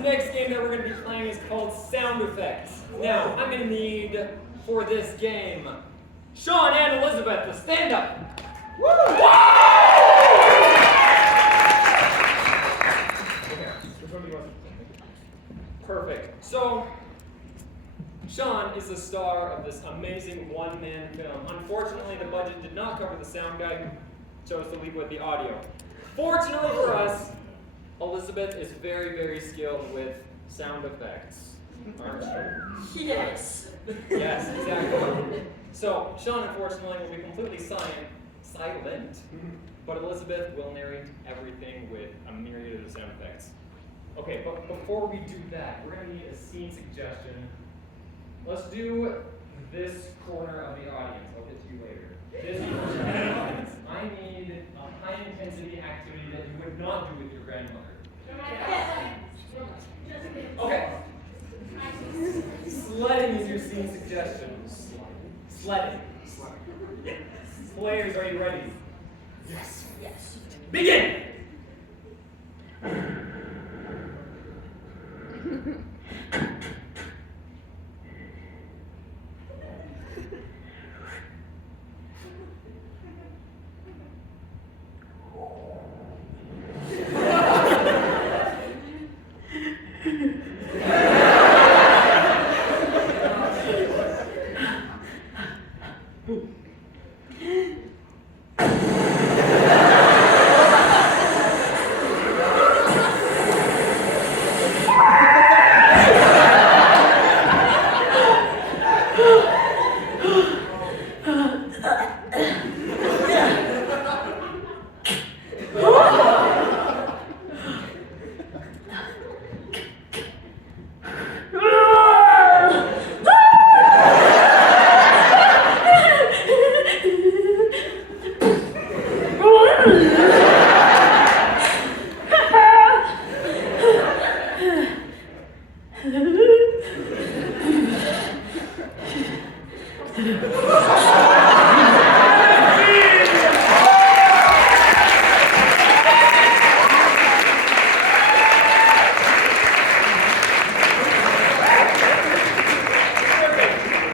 next game that we're going to be playing is called Sound Effects. Now, I'm going to need, for this game, Shawn and Elizabeth to stand up. Woo! Perfect. So, Shawn is the star of this amazing one-man film. Unfortunately, the budget did not cover the sound guy, chose to leave with the audio. Fortunately for us, Elizabeth is very, very skilled with sound effects, aren't you? Yes. Yes, exactly. So, Shawn, unfortunately, will be completely silent, but Elizabeth will narrate everything with a myriad of sound effects. Okay, but before we do that, we're going to need a scene suggestion. Let's do this corner of the audience. I'll get to you later. This corner of the audience. I need a high-intensity activity that you would not do with your grandmother. Okay. Sledding is your scene suggestion. Sledding. Yes. Players, are you ready? Yes. Yes. Begin!